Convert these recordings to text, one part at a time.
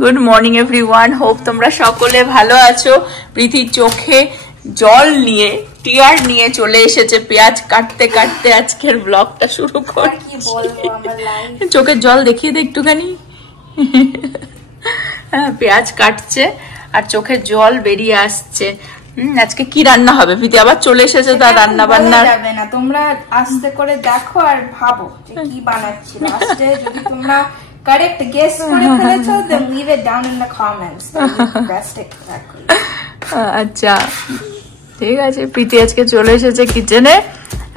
Good morning everyone, hope তোমরা সকলে ভালো আছো। প্রীতি চোখে জল নিয়ে টিয়ার নিয়ে চলে এসেছে পেঁয়াজ কাটতে কাটতে আজকের ব্লগটা শুরু করছি। চোখের জল দেখিয়ে দে একটুখানি। পেঁয়াজ কাটছে আর চোখের জল বেরিয়ে আসছে। আজকে কি রান্না হবে? প্রীতি আবার চলে এসেছে তার রান্না বান্না। যাবে না, তোমরা আস্তে করে দেখো আর ভাবো যে কি বানাচ্ছি। লাস্টে যদি তোমরা correct guess করে ফেলেছো then leave it down in the comments. Guessed it correctly. আচ্ছা ঠিক আছে, প্রীতি আজকে চলে এসেছে কিচেনে।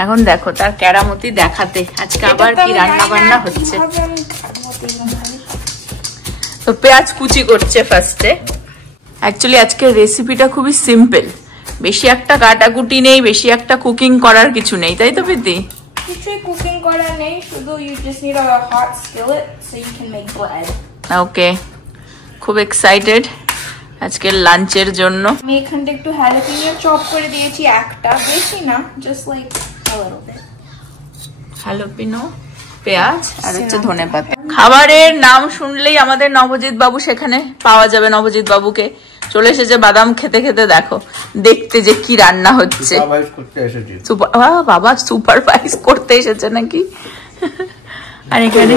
এখন দেখো তার কেরামতি দেখাতে আজকে আবার কি রান্না বান্না হচ্ছে। তো পেঁয়াজ কুচি করছে ফার্স্টে। অ্যাকচুয়ালি আজকের রেসিপিটা খুবই সিম্পল, বেশি একটা কাটাকুটি নেই, বেশি একটা কুকিং করার কিছু নেই, তাই তো প্রীতি? কিছুই কুকিং করা নেই, শুধু you just need a hot skillet so you can make bread. ওকে, খুব এক্সাইটেড আজকের লাঞ্চের জন্য। আমি এখানটা একটু jalapeno চপ করে দিয়েছি, একটা বেশি না, just like a little bit. jalapeno, পেঁয়াজ আর হচ্ছে ধনেপাতা। খাবারের নাম শুনলেই আমাদের নবজিৎ বাবু সেখানে পাওয়া যাবে। নবজিৎ বাবুকে চলে এসেছে বাদাম খেতে খেতে, দেখো দেখতে যে কি রান্না হচ্ছে। বাবা সুপারভাইজ করতে এসেছে নাকি? আর এখানে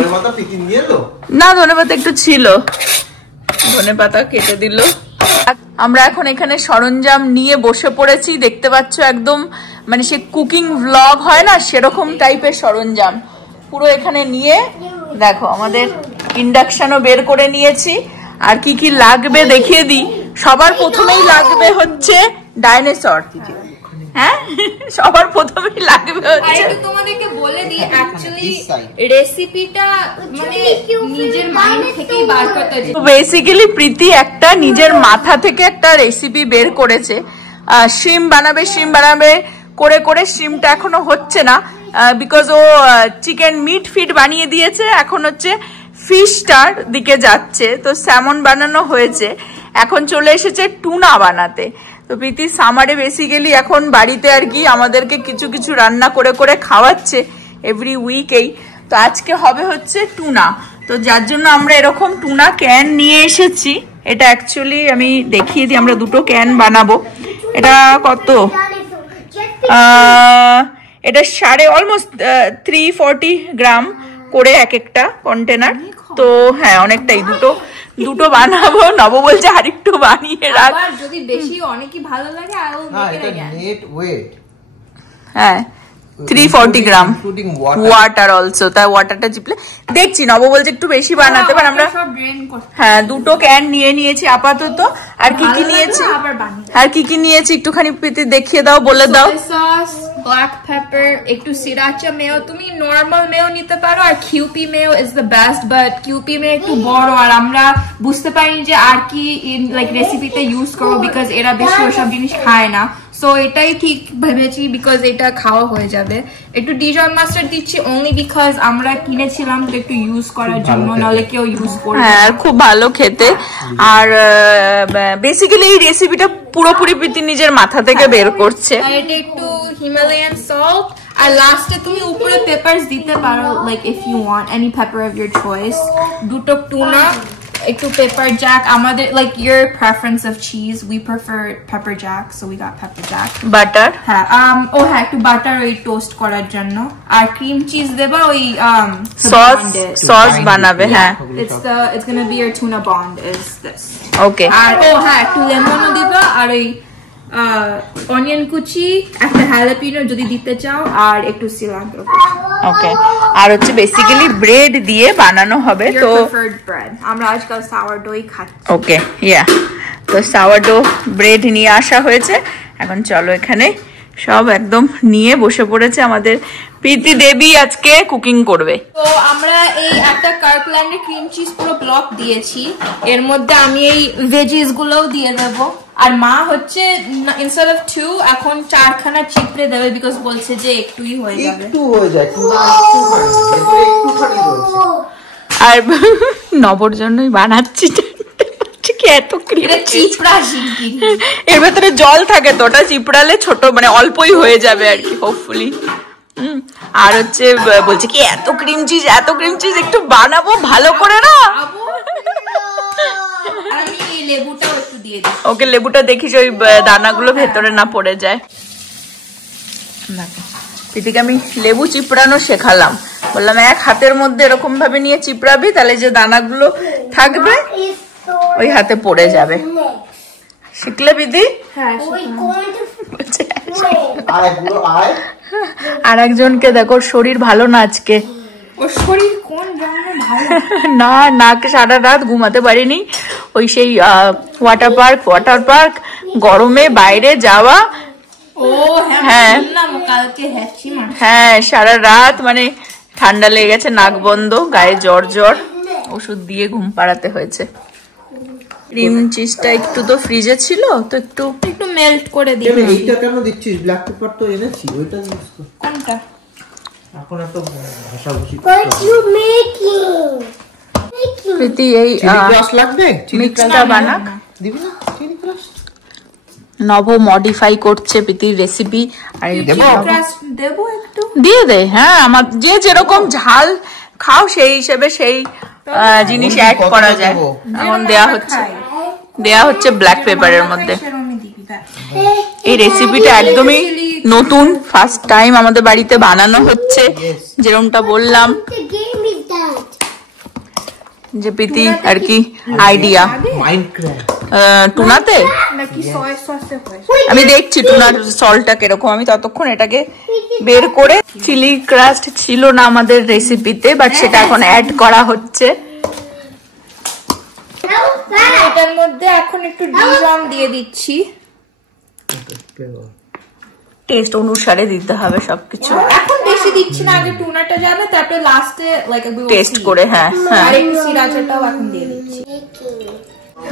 না, ধনেপাতা একটু ছিল, ধনেপাতা কেটে দিল। আমরা এখন এখানে সরঞ্জাম নিয়ে বসে পড়েছি, দেখতে পাচ্ছ একদম মানে সে কুকিং ভ্লগ হয় না সেরকম টাইপের সরঞ্জাম পুরো এখানে নিয়ে। দেখো আমাদের ইন্ডাকশনও বের করে নিয়েছি। আর কি কি লাগবে দেখিয়ে দিই। সবার প্রথমেই লাগবে হচ্ছে ডাইনোসর। হ্যাঁ, সবার প্রথমেই লাগবে হচ্ছে। আর তোমাদেরকে বলে দিই অ্যাকচুয়ালি রেসিপিটা মানে নিজের মাইন্ড থেকেই বার করতে হয়। বেসিক্যালি প্রীতি একটা নিজের মাথা থেকে একটা রেসিপি বের করেছে। শিম বানাবে করে করে শিমটা এখনো হচ্ছে না, বিকজ ও চিকেন মিট ফিট বানিয়ে দিয়েছে, এখন হচ্ছে ফিশটার দিকে যাচ্ছে। তো স্যামন বানানো হয়েছে, এখন চলে এসেছে টুনা বানাতে। তো প্রীতি সামারে বেসিক্যালি এখন বাড়িতে আর কি আমাদেরকে কিছু কিছু রান্না করে করে খাওয়াচ্ছে এভরি উইকেই। তো আজকে হবে হচ্ছে টুনা, তো যার জন্য আমরা এরকম টুনা ক্যান নিয়ে এসেছি। এটা অ্যাকচুয়ালি আমি দেখিয়ে দিই, আমরা দুটো ক্যান বানাবো। এটা কত? এটা অলমোস্ট 340 গ্রাম করে এক একটা কন্টেনার। তো হ্যাঁ অনেকটাই, দুটো বানাবো। নব বলছে আরেকটু বানিয়ে রাখ, যদি বেশি অনেকই ভালো লাগে। হ্যাঁ 340 গ্রাম ওয়াটার অলসো, তাই ওয়াটারটা চিপলে দেখছি। নব বলছে একটু বেশি বানাতে পার। আমরা হ্যাঁ দুটো ক্যান নিয়ে নিয়েছি আপাতত। আর কি কি নিয়েছি একটুখানি প্রীতি দেখিয়ে দাও, বলে দাও। সস, ব্ল্যাক পেপার, একটু সিরাচা মেয়ো, তুমি নরমাল মেয়ো নিতে পারো, আর Kewpie mayo is the best, but Kewpie mayo একটু বড় আর আমরা বুঝতে পারিনি যে আর কি লাইক রেসিপিতে ইউজ করবো, বিকজ এরা বেশি ওসব জিনিস খায় না। সো এটাই ঠিক ভেবেছি, বিকজ এটা খাওয়া হয়ে যাবে। একটু ডিজন মাস্টার্ড দিচ্ছি অনলি বিকজ আমরা কিনেছিলাম তো একটু ইউজ করার জন্য, নাহলে কেউ ইউজ করবে। হ্যাঁ খুব ভালো খেতে। আর বেসিক্যালি এই রেসিপিটা পুরোপুরি প্রীতি নিজের মাথা থেকে বের করছে। এটা একটু হিমালয়ান সল্ট, আর লাস্টে তুমি উপরে পেপারস দিতে পারো, like if you want any pepper of your choice. দুটো টুনা, একটু পেপার জ্যাক, আমাদের like your preference of cheese, we prefer pepper jack, so we got pepper jack. Butter, হ্যাঁ হ্যাঁ একটু বাটার ওই টোস্ট করার জন্য। আর ক্রিম চিজ দেবা, ওই সস বানাবে। হ্যাঁ it's gonna be your tuna bond is this. ওকে। আর হ্যাঁ একটু লেমনও দিবা, আর ওই অনিয়ন কুচি, একটা jalapeno যদি দিতে চাও, আর একটু সিলান্ট্রো। ওকে। আর হচ্ছে বেসিক্যালি ব্রেড দিয়ে বানানো হবে। তো আমরা আজকাল সাওয়ারডোই খাচ্ছি। ওকে ইয়া, তো সাওয়ারডো ব্রেড নিয়ে আসা হয়েছে। এখন চলো এখানে সব একদম নিয়ে বসে পড়েছে আমাদের প্রীতি দেবী, আজকে কুকিং করবে। তো আমরা এই একটা কার্কল্যান্ডের ক্রিম চিজ পুরো ব্লক দিয়েছি, এর মধ্যে আমি এই ভেজিস গুলোও দিয়ে দেবো। আর মা হচ্ছে ইনস্টেড অফ 2 এখন 4খানা চিপড়ে দেবে, বিকজ বলছে যে একটুই হয়ে যাবে। আর নবর জন্যই বানাচ্ছি। এত এর ভেতরে জল থাকে তো ওটা চিপড়ালে ছোট মানে অল্পই হয়ে যাবে আর কি, হোপফুলি। আর হচ্ছে বলছে কি এত ক্রিম চিজ একটু বানাবো ভালো করে না। লেবুটাও একটু দিয়ে দিই। ওকে লেবুটা দেখিস ওই দানাগুলো ভেতরে না পড়ে যায়। প্রীতিকে আমি লেবু চিপড়ানো শেখালাম, বললাম এক হাতের মধ্যে এরকম ভাবে নিয়ে চিপড়াবি, তাহলে যে দানাগুলো থাকবে ওই হাতে পড়ে যাবে। শিখলে বিধি? আর একজনকে দেখো শরীর ভালো না আজকে, ওর শরীর কোন জন্য ভালো না নাকে সারা রাত ঘুমাতে পারিনি, ওই সেই ওয়াটার পার্ক গরমে বাইরে যাওয়া। ও হ্যাঁ কালকে হ্যাঁ সারা রাত মানে ঠান্ডা লেগে গেছে, নাক বন্ধ, গায়ে জ্বর, ওষুধ দিয়ে ঘুম পাড়াতে হয়েছে। ক্রিম চিজটা একটু তো ফ্রিজে ছিল, তো একটু মেল্ট করে দিই। এইটা কেন দিচ্ছিস? ব্ল্যাক পেপার তো এনেছি, ওইটা ইউজ কর। কোনটা? এখন এত ভাষাভুষি প্রীতি এই চিলি ক্রাশ লাগবে, মিক্সটা বানাক দিবি না চিলি ক্রাশ? নব মডিফাই করছে প্রীতির রেসিপি, আর দেবো একটু দিয়ে দে। হ্যাঁ আমার যে যেরকম ঝাল খাও সেই হিসেবে সেই জিনিস অ্যাড করা যায়। এখন দেয়া হচ্ছে ব্ল্যাক পেপারের মধ্যে। এই রেসিপিটা একদমই নতুন, ফার্স্ট টাইম আমাদের বাড়িতে বানানো হচ্ছে। যেরকমটা বললাম যে প্রীতি আর কি আইডিয়া টুনাতে, আমি দেখছি টুনার সল্টটা কিরকম। আমি ততক্ষণ এটাকে বের করে, চিলি ক্রাস্ট ছিল না আমাদের রেসিপিতে, বাট সেটা এখন অ্যাড করা হচ্ছে। এটার মধ্যে এখন একটু ডিজম দিয়ে দিচ্ছি, টেস্ট অনুসারে দিতে হবে সবকিছু। এখন বেশি দিচ্ছি না, আগে টুনাটা যাবে তারপরে লাস্টে লাইক টেস্ট করে। হ্যাঁ আর একটু সিরাচাটাও এখন দিয়ে দিচ্ছি।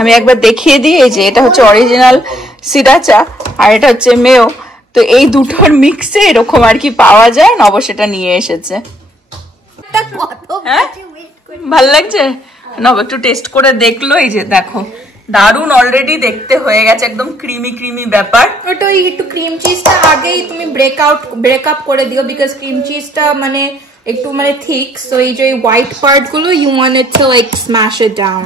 আমি একবার দেখিয়ে দিই, এই যে এটা হচ্ছে অরিজিনাল সিরাচা আর এটা হচ্ছে মেও, তো এই দুটোর মিক্সে এরকম আর কি পাওয়া যায়। নব সেটা নিয়ে এসেছে। ভাল লাগছে? নব একটু টেস্ট করে দেখলো, এই যে দেখো দারুন অলরেডি দেখতে হয়ে গেছে, একদম ক্রিমি ব্যাপার। ওটা ওই একটু ক্রিম চিজটা আগেই তুমি ব্রেক আপ করে দিও, বিকজ ক্রিম চিজটা মানে একটু মানে থিক, সো এই যে হোয়াইট পার্ট গুলো you want it to like smash it down.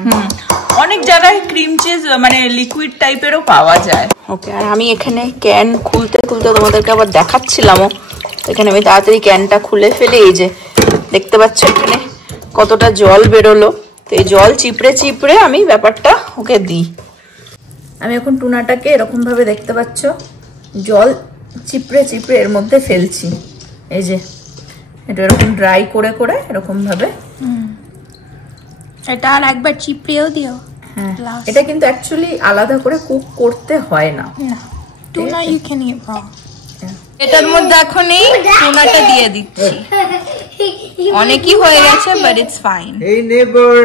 অনেক জায়গায় ক্রিম চিজ মানে লিকুইড টাইপেরও পাওয়া যায়। ওকে, আর আমি এখানে ক্যান খুলতে তোমাদেরকে আবার দেখাচ্ছিলামও, এখানে আমি তাড়াতাড়ি ক্যানটা খুলে ফেলে, এই যে দেখতে পাচ্ছ এখানে কতটা জল বেরোলো। তো এই জল চিপড়ে আমি ব্যাপারটা ওকে দিই। আমি এখন টুনাটাকে এরকম ভাবে দেখতে পাচ্ছ জল চিপড়ে এর মধ্যে ফেলছি। এই যে এটা এরকম ড্রাই করে এরকম ভাবে, এটা আর একবার চিপড়েও দিও। হ্যাঁ, এটা কিন্তু অ্যাকচুয়ালি আলাদা করে কুক করতে হয় না। টুনা ইউ ক্যান ইট র। এটার মধ্যে এখন এই টুনাটা দিয়ে দিচ্ছি। অনেকই হয়ে গেছে বাট ইটস ফাইন। এই নেভার,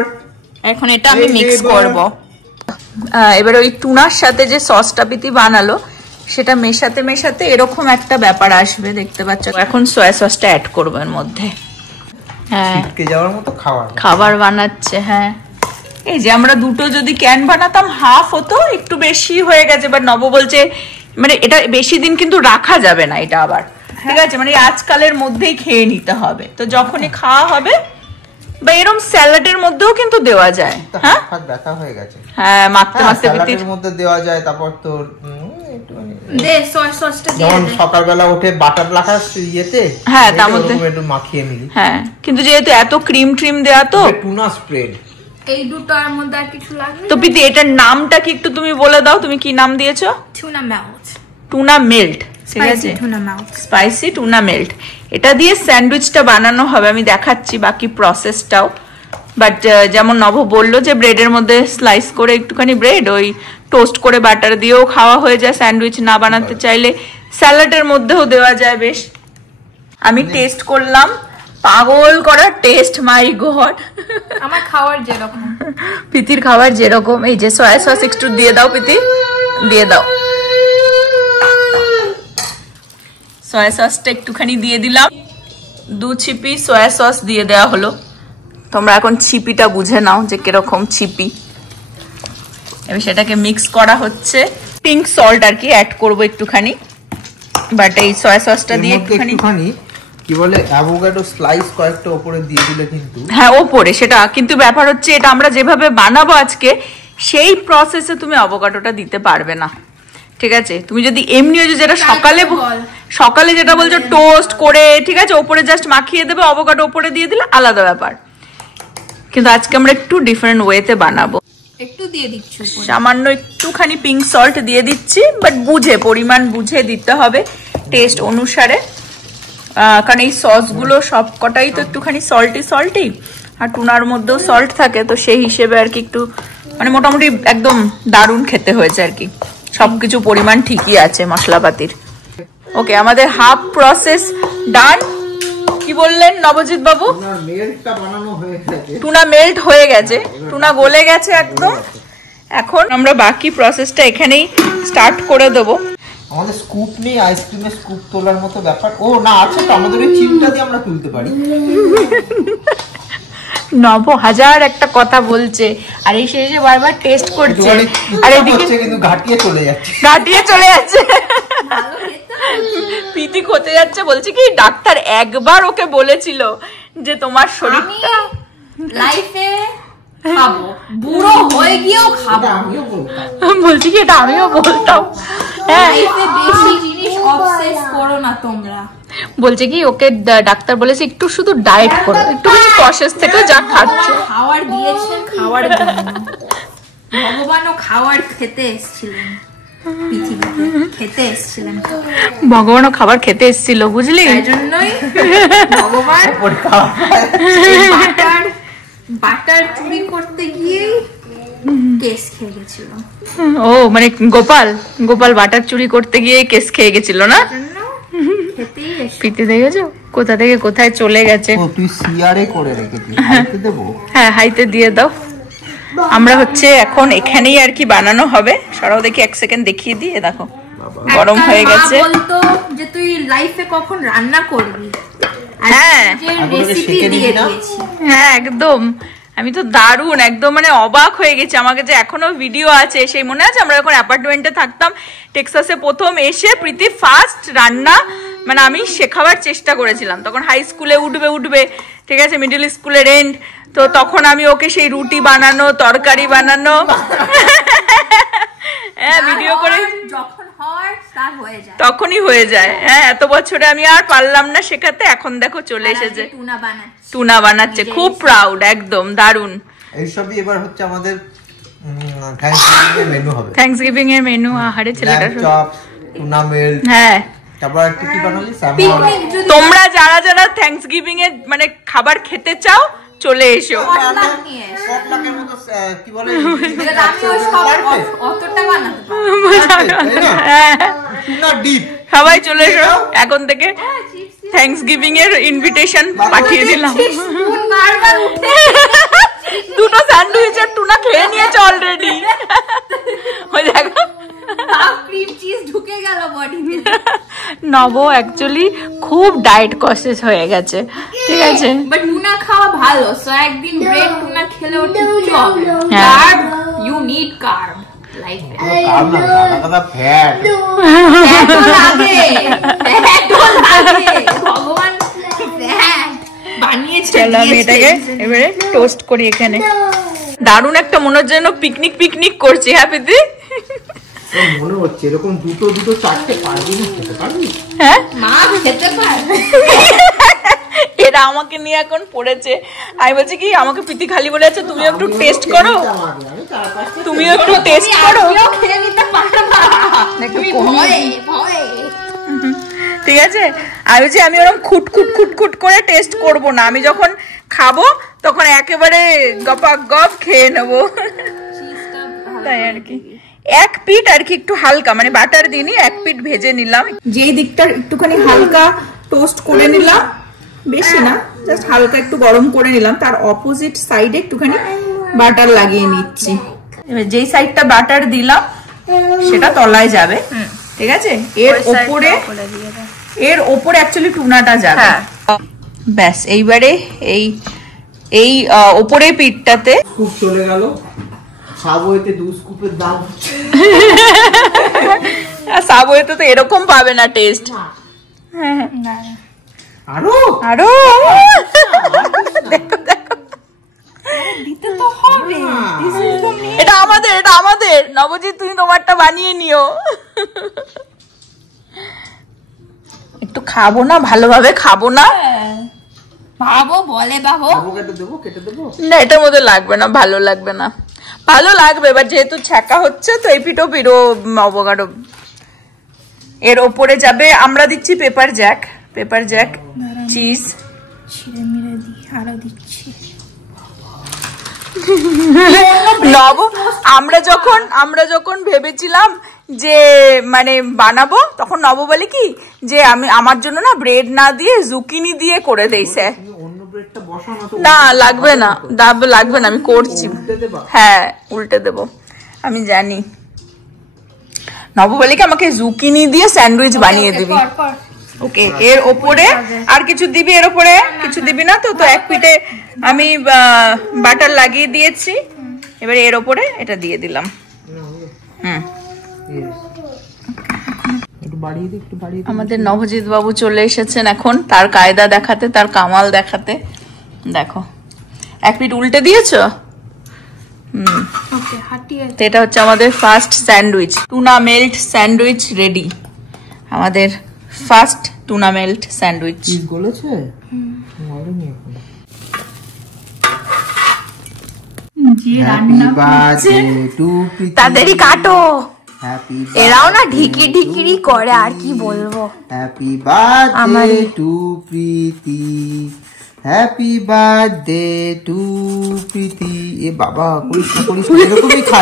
এখন এটা আমি মিক্স করব। এবার ওই টুনার সাথে যে সসটা প্রীতি বানালো সেটা মেশাতে এরকম একটা ব্যাপার আসবে, দেখতে পাচ্ছ। এখন সয়া সসটা অ্যাড করব এর মধ্যে। হ্যাঁ, ছিটকে যাওয়ার মতো খাবার বানাচ্ছে। হ্যাঁ, এই যে আমরা দুটো যদি ক্যান বানাতাম হাফ হতো, একটু বেশি হয়ে গেছে। বাট নব বলছে মানে এটা বেশি দিন কিন্তু রাখা যাবে না, এটা আবার ঠিক আছে, মানে আজকালের মধ্যেই খেয়ে নিতে হবে। তো যখনই খাওয়া হবে বা এরকম স্যালাডের মধ্যেও কিন্তু দেওয়া যায়। হ্যাঁ, হাত ব্যথা হয়ে গেছে। হ্যাঁ, মাখতে স্যালাডের মধ্যে দেওয়া যায়। তারপর তো দে সয়া সসটা দিয়ে যেমন সকালবেলা উঠে বাটার লাগাস ইয়েতে, হ্যাঁ তার মধ্যে একটু মাখিয়ে নিলি। হ্যাঁ, কিন্তু যেহেতু এত ক্রিম দেয়া তো টুনা স্প্রেড, এই দুটোর মধ্যে আর কিছু লাগবে তো প্রীতি এটার নামটা কি একটু তুমি বলে দাও, তুমি কি নাম দিয়েছো? Tuna melt. টুনা মেল্ট, ঠিক আছে, স্পাইসি টুনা মেল্ট। এটা দিয়ে স্যান্ডউইচটা বানানো হবে, আমি দেখাচ্ছি বাকি প্রসেসটাও। বাট যেমন নভ বললো যে ব্রেডের মধ্যে স্লাইস করে একটুখানি ব্রেড ওই টোস্ট করে বাটার দিয়েও খাওয়া হয়ে যায়। স্যান্ডউইচ না বানাতে চাইলে স্যালাডের মধ্যেও দেওয়া যায় বেশ। আমি টেস্ট করলাম, পাগল করার টেস্ট, মাই গড। আমার খাওয়ার যেরকম, প্রীতির খাবার যেরকম। এই যে সয়া সস একটু দিয়ে দাও প্রীতি, দিয়ে দাও। সয়া সসটা একটুখানি দিয়ে দিলাম, 2 ছিপি সয়া সস দিয়ে দেওয়া হলো। তোমরা এখন ছিপিটা বুঝে নাও যে কিরকম ছিপি। এবার সেটাকে মিক্স করা হচ্ছে। পিঙ্ক সল্ট আর কি অ্যাড করবো একটুখানি, বাট এই সয়া সসটা দিয়ে একটুখানি কি বলে অ্যাভোকাডো স্লাইস কয়েকটা উপরে দিয়ে দিলে কিন্তু, হ্যাঁ ওপরে সেটা, কিন্তু ব্যাপার হচ্ছে এটা আমরা যেভাবে বানাবো আজকে সেই প্রসেসে তুমি অ্যাভোকাডোটা দিতে পারবে না, ঠিক আছে? তুমি যদি এমনি যেটা সকালে যেটা বলছো টোস্ট করে, ঠিক আছে, ওপরে জাস্ট মাখিয়ে দেবে, অ্যাভোকাডো ওপরে দিয়ে দিলে আলাদা ব্যাপার। কিন্তু আজকে আমরা একটু ডিফারেন্ট ওয়েতে বানাবো। একটু দিয়ে দিচ্ছি, সামান্য একটুখানি পিঙ্ক সল্ট দিয়ে দিচ্ছি, বাট বুঝে, পরিমাণ বুঝে দিতে হবে, টেস্ট অনুসারে। কারণ এই সসগুলো সব কটাই তো একটুখানি সল্টি, আর টুনার মধ্যেও সল্ট থাকে, তো সেই হিসেবে আর কি একটু মানে মোটামুটি একদম দারুণ খেতে হয়েছে আর কি। সবকিছু পরিমাণ ঠিকই আছে মশলাপাতির। ওকে, আমাদের হাফ প্রসেস ডান। কি বললেন নবজিৎ বাবু? টুনা মেল্ট হয়ে গেছে, টুনা গলে গেছে একদম। এখন আমরা বাকি প্রসেসটা এখানেই স্টার্ট করে দেবো। আমাদের স্কুপ নেই, আইসক্রিমের স্কুপ তোলার মতো ব্যাপার। ও না, আছে তো, আমাদের ওই চিমটা দিয়ে আমরা তুলতে পারি। নব হাজার একটা কথা বলছে, আর এই শেষে বারবার টেস্ট করছে, আর এদিকে কিন্তু ঘাটিয়ে চলে যাচ্ছে। প্রীতি খতে যাচ্ছে, বলছে কি ডাক্তার একবার ওকে বলেছিল যে তোমার শরীরটা লাইফে খাবো, বুড়ো হয়ে গিয়েও খাবো। বলছি কি এটা আমিও বলতাম। হ্যাঁ, বেশি জিনিস অবসেস করো না তোমরা। বলছে কি ওকে ডাক্তার বলেছে একটু শুধু ডায়েট করো, একটুখানি প্রসেস থেকে যা খাচ্ছে। খাওয়ার দিয়েছেন, খাওয়ার ভগবানও খাওয়ার খেতে এসেছিলেন পৃথিবীতে, খেতে এসেছিলেন, ভগবানও খাবার খেতে এসেছিল, বুঝলি? তাই জন্যই ভগবান বাটার চুরি করতে গিয়েই কেস খেয়ে গেছিল। ও মানে গোপাল বাটার চুরি করতে গিয়ে কেস খেয়ে গেছিল না? প্রীতি দেখেছো কোথা থেকে কোথায় চলে গেছে। তুই সিআরে করে রেখেছিস, হাইতে দেবো? হ্যাঁ, হাইতে দিয়ে দাও। আমরা হচ্ছে এখন এখানেই আর কি বানানো হবে। সরাও দেখি, 1 সেকেন্ড দেখিয়ে দিয়ে দেখো, গরম হয়ে গেছে। বলতো যে তুই লাইফে কখন রান্না করবি, হ্যাঁ রেসিপি দিয়ে দিয়েছি। হ্যাঁ একদম, আমি তো দারুণ একদম মানে অবাক হয়ে গেছি। আমাকে যে এখনো ভিডিও আছে, সেই মনে আছে আমরা যখন অ্যাপার্টমেন্টে থাকতাম টেক্সাসে, প্রথম এসে প্রীতি ফার্স্ট রান্না মানে আমি শেখাবার চেষ্টা করেছিলাম। তখন হাই স্কুলে উঠবে, ঠিক আছে, মিডল স্কুলের এন্ড, তো তখন আমি ওকে সেই রুটি বানানো, তরকারি বানানো হ্যাঁ ভিডিও করে তখনই হয়ে যায়। হ্যাঁ, এত বছরে আমি আর পারলাম না শেখাতে, এখন দেখো চলে এসেছে, টুনা বানাচ্ছে, খুব প্রাউড, একদম দারুণ। এইসবই এবার হচ্ছে আমাদের থ্যাঙ্কসগিভিং এর মেনু হবে। থ্যাঙ্কসগিভিং এর মেনু, আহারে ছেলেটা চপ, টুনা মেল্ট। হ্যাঁ, তারপর কি বানালি? স্যামন। তোমরা যারা থ্যাঙ্কসগিভিং এর মানে খাবার খেতে চাও চলে এসো। পটলাকের মতো কি বলে, টুনা ডিপ, সবাই চলে এসো এখন থেকে। থ্যাঙ্কসগিভিং এর ইনভিটেশন পাঠিয়ে দিলাম। দুটো স্যান্ডউইচ আর টুনা খেয়ে নিয়েছে অলরেডি। ওই দেখো ক্রিম চিজ ঢুকে গেল বডিতে। নব অ্যাকচুয়ালি খুব ডায়েট কনসিয়াস হয়ে গেছে, ঠিক আছে, বাট টুনা খাওয়া ভালো, সো একদিন ব্রেড টুনা খেলে ওটা ঠিক হবে। কার্ব, ইউ নিড কার্ব লাইফে। কার্ব না, সাদা ফ্যাট। ফ্যাট লাগে, ভগবান ফ্যাট বানিয়েছে। চলো আমি এটাকে এবারে টোস্ট করি এখানে। দারুণ একটা মনে হচ্ছে যেন পিকনিক করছি। হ্যাঁ প্রীতি, মনে হচ্ছে এরকম দুটো চারটে পারবি না, খেতে পারবি? হ্যাঁ, মা খেতে পারবে। এরা আমাকে নিয়ে এখন পড়েছে। আমি বলছি কি আমাকে প্রীতি খালি বলে আছে তুমি একটু টেস্ট করো, তুমিও একটু টেস্ট করো। খেয়ে নিতে পারবা, ঠিক আছে, আমি বলছি আমি ওরকম খুট করে টেস্ট করব না, আমি যখন খাবো তখন একেবারে গপ খেয়ে নেবো। তাই আর কি, এক পিঠ আর কি একটু হালকা মানে বাটার দিনই এক পিঠ ভেজে নিলাম। যেই দিকটা একটুখানি হালকা টোস্ট করে নিলাম, বেশি না, জাস্ট হালকা একটু গরম করে নিলাম, তার অপোজিট সাইডে একটুখানি বাটার লাগিয়ে নিচ্ছি। এবার যেই সাইডটা বাটার দিলাম সেটা তলায় যাবে, ঠিক আছে, এর ওপরে অ্যাকচুয়ালি টুনাটা যাবে। ব্যাস এইবারে এই ওপরে পিঠটাতে স্কুপ চলে গেল। সাবওয়েতে 2 স্কুপের দাম, সাবওয়েতে তো এরকম পাবে না টেস্ট। আরো দেখো দিতে তো হবে। এটা আমাদের নবজিৎ, তুমি তোমারটা বানিয়ে নিও। একটু খাবো না, ভালোভাবে খাবো না। বাবু বলে বাবু কেটে দেবো না, এটার মধ্যে লাগবে না, ভালো লাগবে না। ভালো লাগবে এবার যেহেতু ছ্যাঁকা হচ্ছে তো এই পিঠো অবকাডো। এর ওপরে যাবে, আমরা দিচ্ছি পেপার জ্যাক, চিজ। ছিঁড়ে মিড়ে দিই, আরো দিচ্ছি। আমরা যখন ভেবেছিলাম যে মানে বানাবো, তখন নব বলে কি যে আমার জন্য না ব্রেড না দিয়ে জুকিনি দিয়ে করে দিয়েছে। না লাগবে না, আমি করছি। হ্যাঁ উল্টে দেবো, আমি জানি। নব বলে কি আমাকে জুকিনি দিয়ে স্যান্ডউইচ বানিয়ে দিবি। ওকে, এর ওপরে আর কিছু দিবি? এর ওপরে কিছু দিবি না তো? তো এক পিঠে আমি বাটার লাগিয়ে দিয়েছি, এবারে এর ওপরে এটা দিয়ে দিলাম। আমাদের নবজিৎ বাবু চলে এসেছেন এখন তার কায়দা দেখাতে, তার কামাল দেখাতে। দেখো এক পিঠ উল্টে দিয়েছো। তো এটা হচ্ছে আমাদের first sandwich, tuna melt sandwich ready. আমাদের ফার্স্ট টুনা মেল্ট স্যান্ডউইচ। গলেছে? তাদেরই কাটো। এরাও না ঢিকিরি করে, আর কি বলবো। Happy birthday to Priti, happy birthday to Priti. এ বাবা করিস এরকমই খা।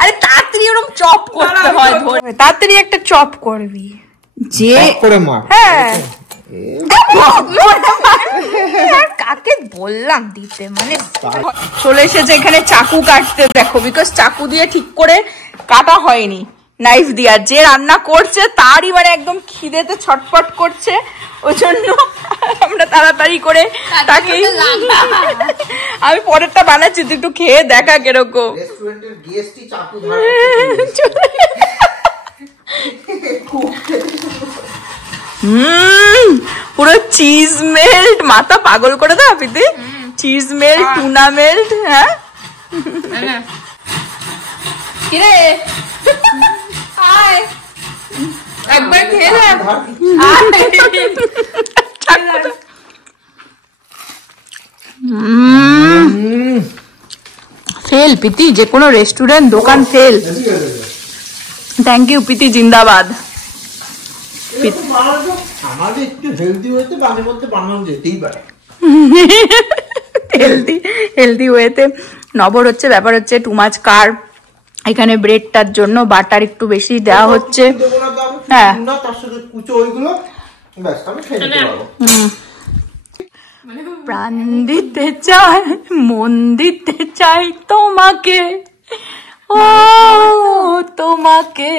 আরে তাড়াতাড়ি ওরকম চপ করতে হয়, তাড়াতাড়ি একটা চপ করবি যে করে মা। হ্যাঁ কাকে বললাম দিতে, মানে চলে এসেছে এখানে চাকু কাটতে। দেখো বিকজ চাকু দিয়ে ঠিক করে কাটা হয়নি নাইফ দিয়ে। আর যে রান্না করছে তারই মানে একদম খিদেতে ছটফট করছে, ওই জন্য আমরা তাড়াতাড়ি করে তাকে। আমি পরেরটা বানাচ্ছি, তুই একটু খেয়ে দেখা কিরকম। পুরো চিজ মেল্ট, মাথা পাগল করে দাও পিতে। Cheese melt, tuna melt. হ্যাঁ কিরে একবার খেয়ে ফেল পিতি, যে কোনো রেস্টুরেন্ট দোকান ফেল। থ্যাংক ইউ পিতি, জিন্দাবাদ। হেলদি ওয়েতে নবর হচ্ছে। ব্যাপার হচ্ছে টু মাচ কার্ব। এখানে ব্রেডটার জন্য বাটার একটু বেশি দেওয়া হচ্ছে। হ্যাঁ প্রাণ দিতে চাই, মন দিতে চাই তোমাকে, ও তোমাকে।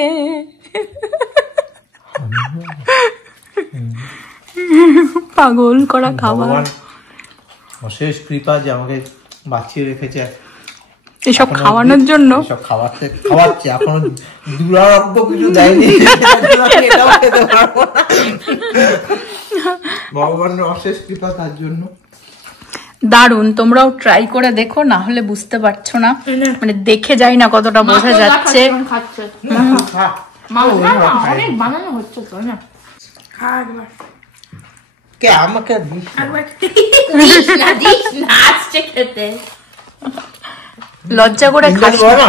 পাগল করা খাবার। অশেষ কৃপা যে আমাকে বাঁচিয়ে রেখেছে এসব খাওয়ানোর জন্য। সব খাওয়াচ্ছে এখনো দুরারোগ্য কিছু দেয়নি। ভগবানের অশেষ কৃপা তার জন্য। দারুন, তোমরাও ট্রাই করে দেখো, না হলে বুঝতে পারছো না, মানে দেখে যাই না কতটা বোঝা যাচ্ছে। অনেক বানানো হচ্ছে তো না। কে আমাকে খেতে লজ্জা করে খাস না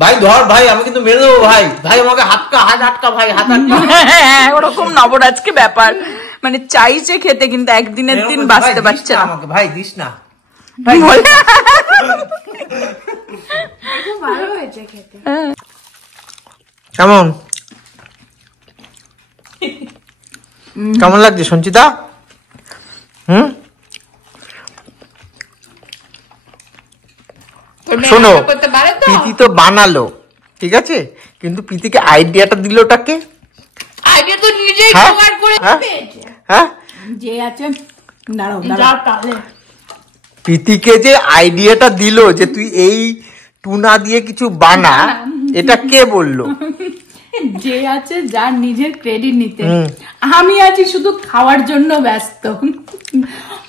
ভাই। ধর ভাই, আমি কিন্তু মেরে দেবো ভাই। ভাই আমাকে হাত আটকা ভাই, হাত আটকা। ওরকম নবরাজকে ব্যাপার, মানে চাইছে খেতে কিন্তু একদিনের দিন বাঁচতে পারছে না। আমাকে ভাই দিস না। ভালো হয়েছে খেতে। কেমন লাগছে সঞ্চিতা? শোনো, প্রীতি তো বানালো ঠিক আছে, কিন্তু প্রীতিকে আইডিয়াটা দিলটাকে? আইডিয়া তো নিজেই জোগাড় করে পেয়েছে। হ্যাঁ যে আছে প্রীতিকে যে আইডিয়াটা দিল যে তুই এই টুনা দিয়ে কিছু বানা, এটা কে বললো? যে আছে যার নিজের ক্রেডিট নিতে। আমি আছি শুধু খাওয়ার জন্য ব্যস্ত।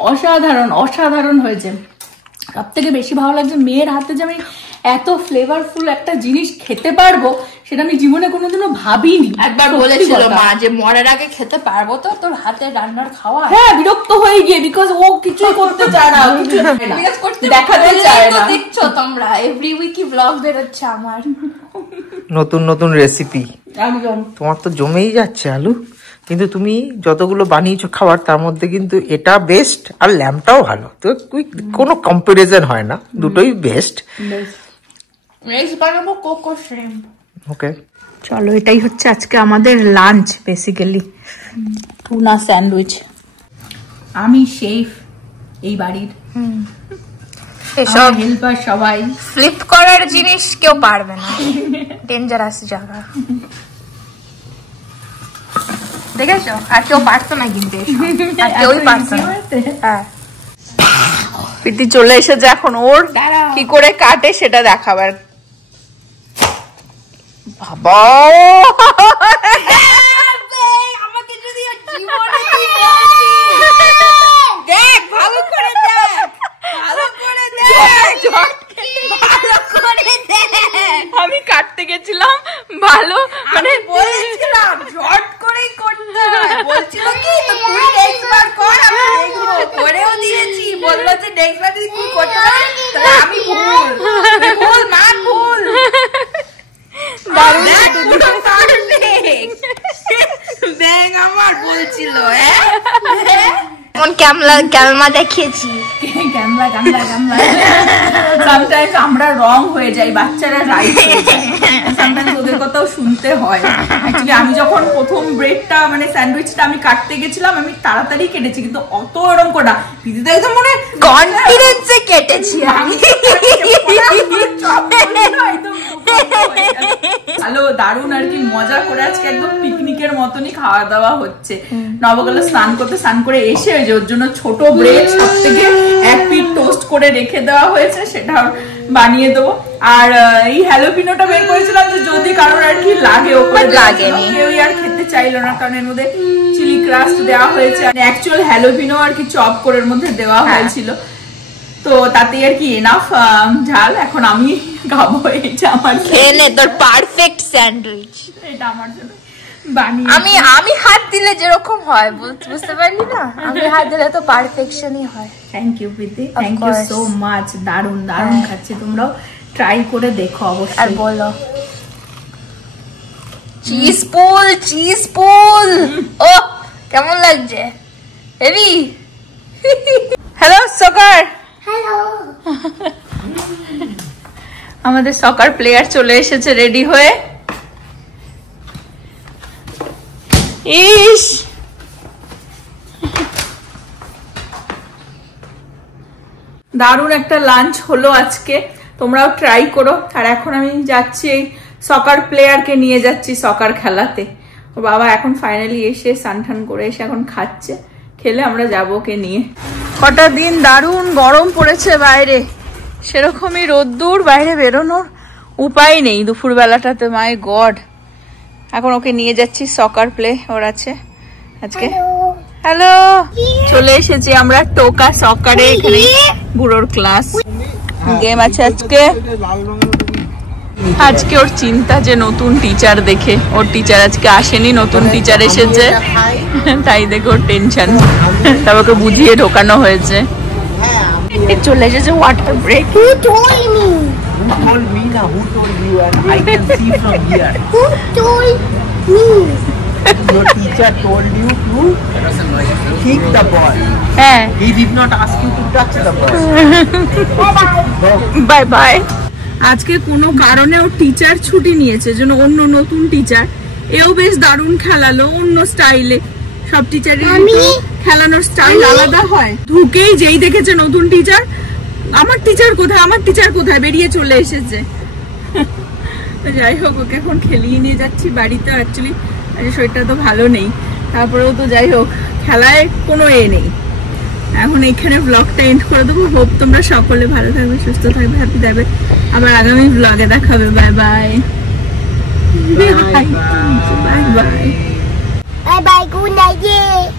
অসাধারণ অসাধারণ হয়েছে। সব থেকে বেশি ভালো লাগছে মেয়ের হাতে যে আমি এত ফ্লেভারফুল একটা জিনিস খেতে পারবো, সেটা আমি জীবনে কোনোদিনও ভাবিনি। একবার বলেছিল মা যে মরার আগে খেতে পারবো তো তোর হাতে রান্নার খাওয়া। হ্যাঁ, বিরক্ত হয়ে গিয়ে, বিকজ ও কিছুই করতে চায় না, কিছু দেখাতে চায় না। দেখছো তোমরা এভরি উইকই ব্লগ বেরোচ্ছে আমার নতুন নতুন রেসিপি। একদম তোমার তো জমেই যাচ্ছে আলু, কিন্তু তুমি যতগুলো বানিয়েছো খাবার তার মধ্যে কিন্তু এটা বেস্ট, আর ল্যাম্পটাও ভালো, তো কোনো কম্পারিজন হয় না, দুটোই বেস্ট। নেক্সট বানাবো কোকো শ্রিম্প। ওকে, চলো এটাই হচ্ছে আজকে আমাদের লাঞ্চ, বেসিক্যালি টুনা স্যান্ডউইচ। আমি শেফ এই বাড়ির, এসব হেল্পার সবাই। ফ্লিপ করার জিনিস কেউ পারবে না, ডেঞ্জারাস জায়গা। দেখেছো, আর কেউ পারতো না কিন্তু, আর কেউই পারতো না। হ্যাঁ, প্রীতি চলে এসেছে, এখন ওর কি করে কাটে সেটা দেখাবার। বাবা আমাকে যদি জীবনে দেখ, ভালো করে দেখ, ভালো করে দেখ, ভালো করে দেখ। আমি কাটতে গেছিলাম, ভালো মানে বলেছিলাম শর্ট করেই করতে হয়, বলছিল কি তো তুই নেক্সট বার কর, আমি দেখবো, করেও দিয়েছি। বললো যে নেক্সট বার যদি তুই করতে পারিস তাহলে আমি ভুল মান ভুল। ব্যাং আমার বলছিল, ক্যালমা দেখিয়েছি। সামটাইমস আমরা রং হয়ে যাই, বাচ্চারা রাইট হয়ে যায়, সামটাইমস ওদের কথাও শুনতে হয়। অ্যাকচুয়ালি আমি যখন প্রথম ব্রেডটা মানে স্যান্ডউইচটা আমি কাটতে গেছিলাম, আমি তাড়াতাড়ি কেটেছি, কিন্তু অত এরকম করা দিদিটা একদম মনে কনফিডেন্সে কেটেছি আমি। ভালো দারুণ আর কি মজা করে আজকে একদম পিকনিকের মতনই খাওয়া দাওয়া হচ্ছে। নবকালে স্নান করে এসে ওর জন্য ছোট ব্রেড সব থেকে এক পিট টোস্ট করে রেখে দেওয়া হয়েছে, সেটা বানিয়ে দেবো। আর এই হ্যালোপিনোটা বের করেছিলাম যে যদি কারোর আর কি লাগে, ওপরে লাগেনি, কেউই আর খেতে চাইলো না, কারণ এর মধ্যে চিলি ক্রাস্ট দেওয়া হয়েছে, অ্যাকচুয়াল হ্যালোপিনো আর কি চপ করে এর মধ্যে দেওয়া হয়েছিল, তো তাতে আর কি এনাফ ঝাল। এখন আমি খাবো, এটা আমার খেয়ে নে তোর পারফেক্ট স্যান্ডউইচ, এটা আমার জন্য আমি হাত দিলে যেরকম হয় বুঝতে পারলি না, আমি হাত দিলে তো পারফেকশনই হয়। Thank you Preeti, thank you so much. দারুন দারুন খাচ্ছি, তোমরাও ট্রাই করে দেখো অবশ্যই। আর বলো চিজ পুল ও কেমন লাগছে? হেভি। হ্যালো সকার, হ্যালো। আমাদের সকার প্লেয়ার চলে এসেছে রেডি হয়ে। ইস দারুণ একটা লাঞ্চ হলো আজকে, তোমরাও ট্রাই করো। আর এখন আমি যাচ্ছি এই সকার প্লেয়ারকে নিয়ে যাচ্ছি সকার খেলাতে। ও বাবা এখন ফাইনালি এসে স্নান করে এসে এখন খাচ্ছে, খেলে আমরা যাবো ওকে নিয়ে। কটা দিন দারুণ গরম পড়েছে বাইরে, সেরকমই রোদ্দুর, বাইরে বেরোনোর উপায় নেই দুপুর বেলাটাতে। মাই গড, এখন ওকে নিয়ে যাচ্ছি সকার প্লে ওর আছে আজকে। হ্যালো, চলে এসেছি আমরা টোকা সকারে, এখানে বুড়োর ক্লাস গেম আছে আজকে। আজকে ওর চিন্তা যে নতুন টিচার দেখে, ওর টিচার আজকে আসেনি, নতুন টিচার এসেছে, তাই দেখে ওর টেনশন। তবে ওকে বুঝিয়ে ঢোকানো হয়েছে। চলে এসেছে water break. Who told me now? Who told you? And I can see from here. Who told me? Your teacher told you to kick the ball. হ্যাঁ, He did not ask you to touch the ball. Bye bye. আজকে কোনো কারণে ওর teacher ছুটি নিয়েছে, জন্য অন্য নতুন teacher, এও বেশ দারুণ খেলালো অন্য স্টাইলে। সব টিচারের খেলানোর স্টাইল আলাদা হয়। ঢুকেই যেই দেখেছে নতুন টিচার, আমার টিচার কোথায়, আমার টিচার কোথায়, বেরিয়ে চলে এসেছে। যাই হোক, ওকে এখন খেলিয়ে নিয়ে যাচ্ছি বাড়িতে। অ্যাকচুয়ালি শরীরটা তো ভালো নেই, তারপরেও তো যাই হোক খেলায় কোনো নেই। এখন এখানে ব্লগটা এন্ড করে দেবো। হোপ তোমরা সকলে ভালো থাকবে, সুস্থ থাকবে, হ্যাপি থাকবে। আবার আগামী ব্লগে দেখা হবে। Bye bye bye bye. Bye bye, good night.